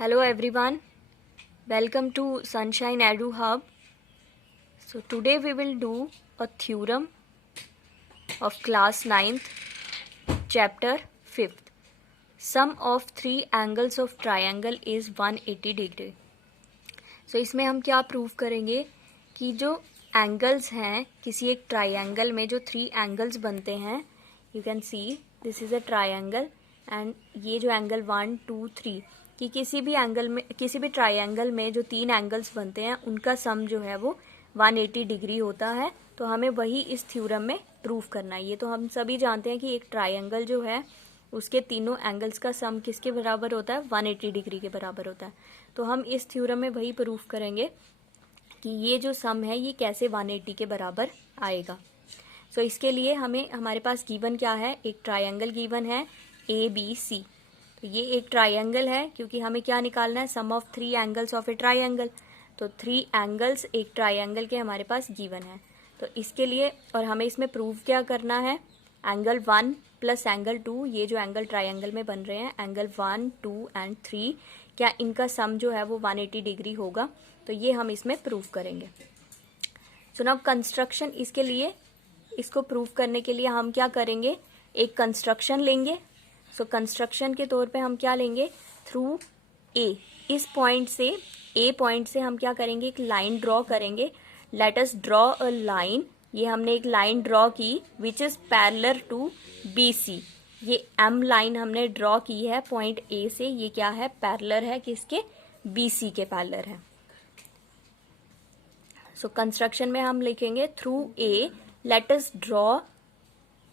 Hello everyone, welcome to Sunshine Edu Hub. So today we will do a theorem of class 9th, chapter 5th. Sum of three angles of triangle is 180 degree. So इसमें हम क्या prove करेंगे कि जो angles हैं किसी एक triangle में जो थ्री एंगल्स बनते हैं, you can see this is a triangle and ये जो एंगल 1, 2, 3 कि किसी भी एंगल में किसी भी ट्राइंगल में जो तीन एंगल्स बनते हैं उनका सम जो है वो 180 डिग्री होता है. तो हमें वही इस थ्योरम में प्रूव करना है. ये तो हम सभी जानते हैं कि एक ट्राइंगल जो है उसके तीनों एंगल्स का सम किसके बराबर होता है, 180 डिग्री के बराबर होता है. तो हम इस थ्योरम में वही प्रूव करेंगे कि ये जो सम है ये कैसे 180 के बराबर आएगा. सो इसके लिए हमारे पास गिवन क्या है, एक ट्राइंगल गिवन है ABC. तो ये एक ट्राइंगल है क्योंकि हमें क्या निकालना है, sum of three angles of a triangle. तो थ्री एंगल्स एक ट्राइंगल के हमारे पास गिवन है. तो इसके लिए और हमें इसमें प्रूव क्या करना है, एंगल 1 प्लस एंगल 2, ये जो एंगल ट्राइंगल में बन रहे हैं एंगल 1, 2 एंड 3, क्या इनका सम जो है वो 180 डिग्री होगा. तो ये हम इसमें प्रूव करेंगे. सो नाउ कंस्ट्रक्शन, इसके लिए इसको प्रूव करने के लिए हम क्या करेंगे, एक कंस्ट्रक्शन लेंगे. सो कंस्ट्रक्शन के तौर पे हम क्या लेंगे, थ्रू ए, इस पॉइंट से ए पॉइंट से हम क्या करेंगे, एक लाइन ड्रॉ करेंगे. Let us draw a line. ये हमने एक लाइन ड्रॉ की which is parallel to BC. ये M लाइन हमने ड्रॉ की है पॉइंट ए से. ये क्या है, पैरेलल है किसके, BC के पैरेलल है. सो कंस्ट्रक्शन में हम लिखेंगे through A let us draw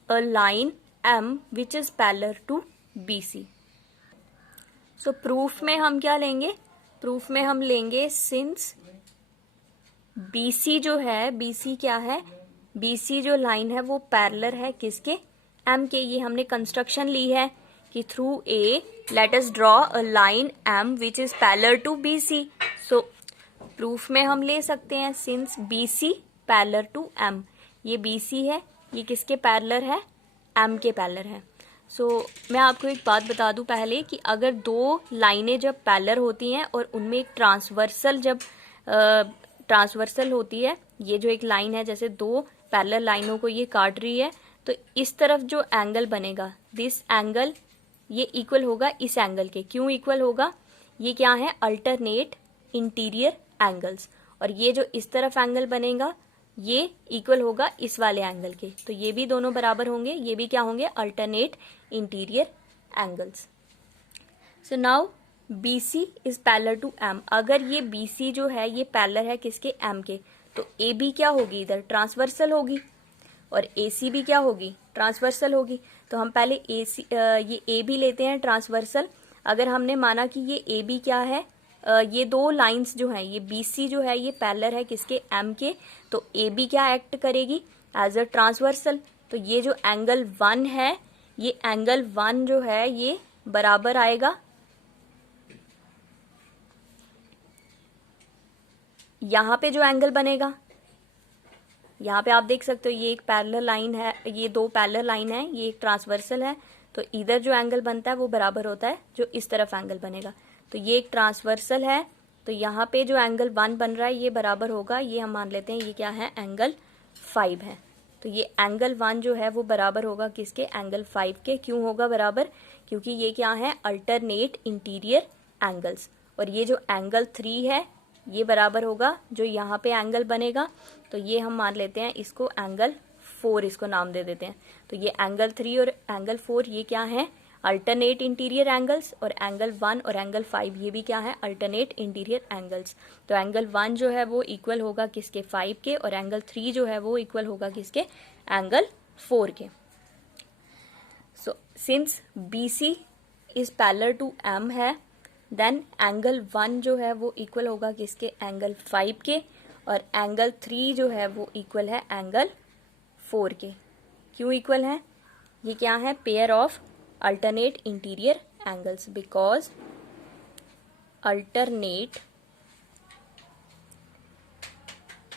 a line M which is parallel to BC. So proof में हम क्या लेंगे, प्रूफ में हम लेंगे सिंस BC जो है, BC क्या है, BC जो लाइन है वो पैरेलल है किसके, M के. ये हमने कंस्ट्रक्शन ली है कि through A let us draw a line M which is parallel to BC. So proof में हम ले सकते हैं since BC parallel to M. ये BC है, ये किसके पैरेलल है, M के पैरेलल है. सो मैं आपको एक बात बता दूं पहले कि अगर दो लाइनें जब पैरेलल होती हैं और उनमें एक ट्रांसवर्सल जब ट्रांसवर्सल होती है, ये जो एक लाइन है जैसे दो पैरेलल लाइनों को ये काट रही है, तो इस तरफ जो एंगल बनेगा, दिस एंगल, ये इक्वल होगा इस एंगल के. क्यों इक्वल होगा, ये क्या है, अल्टरनेट इंटीरियर एंगल्स. और ये जो इस तरफ एंगल बनेगा ये इक्वल होगा इस वाले एंगल के. तो ये भी दोनों बराबर होंगे, ये भी क्या होंगे, alternate interior angles. So now BC is parallel to M. अगर ये BC जो है ये पैरेलल है किसके, M के, तो AB क्या होगी, इधर ट्रांसवर्सल होगी और AC भी क्या होगी, ट्रांसवर्सल होगी. तो हम पहले ये AB लेते हैं ट्रांसवर्सल. अगर हमने माना कि ये AB क्या है, ये दो लाइंस जो हैं, ये BC जो है ये पैरेलल है किसके, M के, तो AB क्या एक्ट करेगी, एज अ ट्रांसवर्सल. तो ये जो एंगल 1 है, ये एंगल 1 जो है ये बराबर आएगा यहाँ पे जो एंगल बनेगा, यहाँ पे आप देख सकते हो ये एक पैरेलल लाइन है, ये दो पैरेलल लाइन है, ये एक ट्रांसवर्सल है. तो इधर जो एंगल बनता है वो बराबर होता है जो इस तरफ एंगल बनेगा. तो ये एक ट्रांसवर्सल है, तो यहाँ पे जो एंगल 1 बन रहा है ये बराबर होगा, ये हम मान लेते हैं ये क्या है, एंगल 5 है. तो ये एंगल 1 जो है वो बराबर होगा किसके, एंगल 5 के. क्यों होगा बराबर, क्योंकि ये क्या है, अल्टरनेट इंटीरियर एंगल्स. और ये जो एंगल 3 है ये बराबर होगा जो यहाँ पे एंगल बनेगा, तो ये हम मान लेते हैं इसको एंगल 4, इसको नाम दे देते हैं. तो ये एंगल 3 और एंगल 4 ये क्या है, अल्टरनेट इंटीरियर एंगल्स. और एंगल 1 और एंगल 5 ये भी क्या है, अल्टरनेट इंटीरियर एंगल्स. तो एंगल 1 जो है वो इक्वल होगा किसके, 5 के, और एंगल 3 जो है वो इक्वल होगा किसके, एंगल 4 के. So since BC is parallel to M है, देन एंगल 1 जो है वो इक्वल होगा किसके, एंगल 5 के, और एंगल 3 जो है वो इक्वल है एंगल 4 के. क्यों इक्वल है, ये क्या है, pair of alternate interior angles, because alternate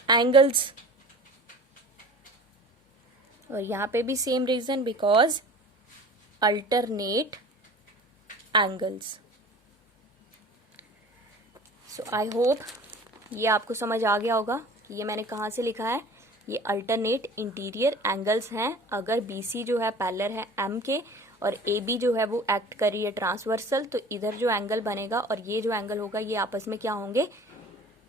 angles, और यहाँ पे भी same reason, because alternate angles. So I hope ये आपको समझ आ गया होगा। ये मैंने कहाँ से लिखा है, ये अल्टरनेट इंटीरियर एंगल्स हैं। अगर BC जो है पैरेलल है M के और AB जो है वो एक्ट कर रही है ट्रांसवर्सल, तो इधर जो एंगल बनेगा और ये जो एंगल होगा ये आपस में क्या होंगे,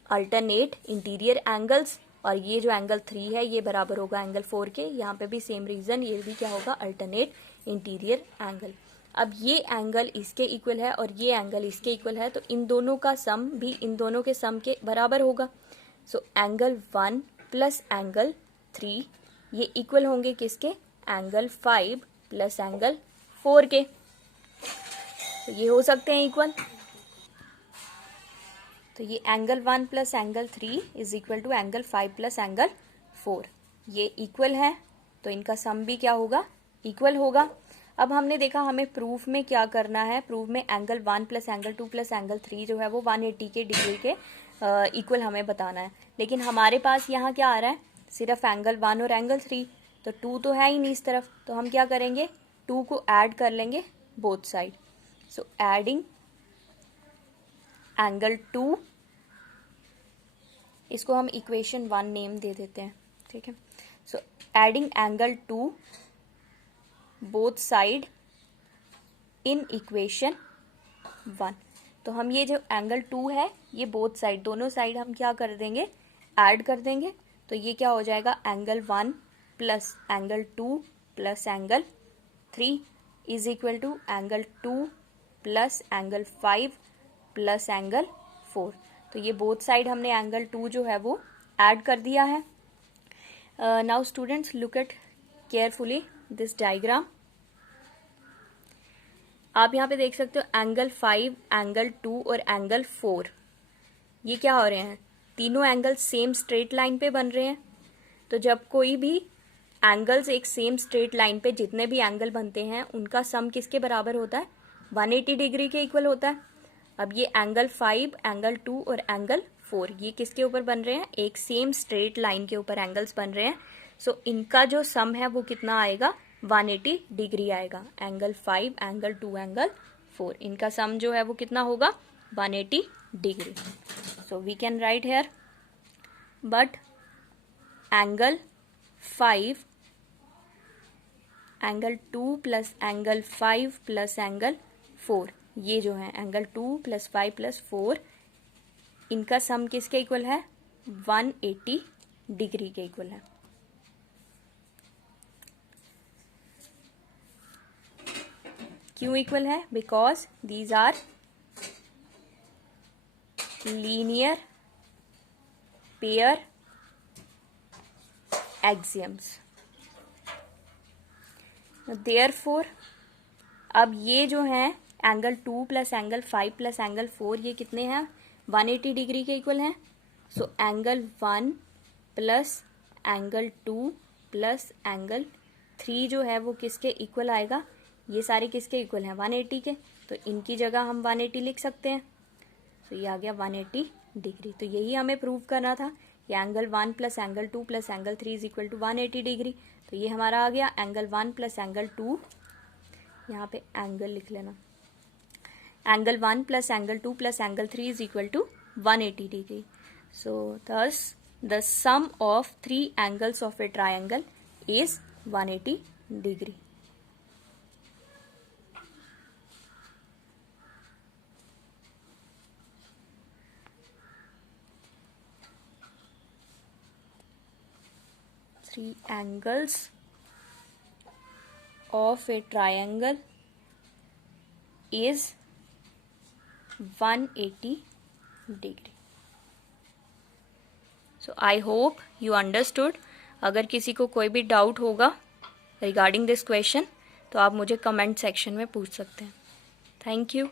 अल्टरनेट इंटीरियर एंगल्स। और ये जो एंगल 3 है ये बराबर होगा एंगल 4 के। यहाँ पे भी सेम रीजन, ये भी क्या होगा, अल्टरनेट इंटीरियर एंगल। अब ये एंगल इसके इक्वल है और ये एंगल इसके इक्वल है, तो इन दोनों का सम भी इन दोनों के सम के बराबर होगा। सो एंगल 1 प्लस एंगल 3 ये इक्वल होंगे किसके, एंगल 5 प्लस एंगल 4 के। तो ये हो सकते हैं इक्वल। तो ये angle 1 plus angle 3 is equal to angle 5 plus angle 4, ये इक्वल है, तो इनका सम भी क्या होगा, इक्वल होगा। अब हमने देखा हमें प्रूफ में क्या करना है, प्रूफ में angle 1 plus angle 2 plus angle 3 जो है वो 180 के डिग्री के इक्वल हमें बताना है। लेकिन हमारे पास यहाँ क्या आ रहा है, सिर्फ एंगल 1 और एंगल 3, तो 2 तो है ही नहीं इस तरफ, तो हम क्या करेंगे, 2 को ऐड कर लेंगे both side. So adding angle 2, इसको हम इक्वेशन 1 नेम दे देते हैं, ठीक है। So adding angle 2 both side in equation 1। तो हम ये जो एंगल 2 है ये बोथ साइड, दोनों साइड हम क्या कर देंगे, ऐड कर देंगे। तो ये क्या हो जाएगा, angle 1 plus angle 2 plus angle 3 is equal to angle 2 plus angle 5 plus angle 4। तो ये बोथ साइड हमने एंगल 2 जो है वो ऐड कर दिया है। Now students look at carefully this diagram. आप यहाँ पे देख सकते हो एंगल 5, एंगल 2 और एंगल 4 ये क्या हो रहे हैं, तीनों एंगल सेम स्ट्रेट लाइन पे बन रहे हैं। तो जब कोई भी एंगल्स एक सेम स्ट्रेट लाइन पे जितने भी एंगल बनते हैं उनका सम किसके बराबर होता है, 180 डिग्री के इक्वल होता है। अब ये एंगल 5, एंगल 2 और एंगल 4 ये किसके ऊपर बन रहे हैं, एक सेम स्ट्रेट लाइन के ऊपर एंगल्स बन रहे हैं। सो इनका जो सम है वो कितना आएगा, 180 डिग्री आएगा। एंगल 5, एंगल 2, एंगल 4 इनका सम जो है वो कितना होगा, 180 degree. So we can write here, but angle 5, angle 2 plus angle 5 plus angle 4 ये जो है एंगल 2 प्लस 5 प्लस 4 इनका सम किसके इक्वल है, 180 डिग्री के इक्वल है। क्यों इक्वल है, because these are linear pair axioms. Therefore अब ये जो है angle 2 plus angle 5 plus angle 4 ये कितने हैं, 180 डिग्री के इक्वल हैं। So angle 1 plus angle 2 plus angle 3 जो है वो किसके इक्वल आएगा, ये सारे किसके इक्वल हैं, 180 के। तो इनकी जगह हम 180 लिख सकते हैं। तो ये आ गया 180 डिग्री। तो यही हमें प्रूव करना था, ये angle 1 plus angle 2 plus angle 3 is equal to 180 degree. तो ये हमारा आ गया एंगल 1 प्लस एंगल 2, यहाँ पे एंगल लिख लेना, angle 1 plus angle 2 plus angle 3 is equal to 180 degree. So thus the sum of 3 angles of a triangle is 180 degree. Three angles of a triangle is 180 degree. So I hope you understood. अगर किसी को कोई भी doubt होगा regarding this question तो आप मुझे comment section में पूछ सकते हैं। Thank you.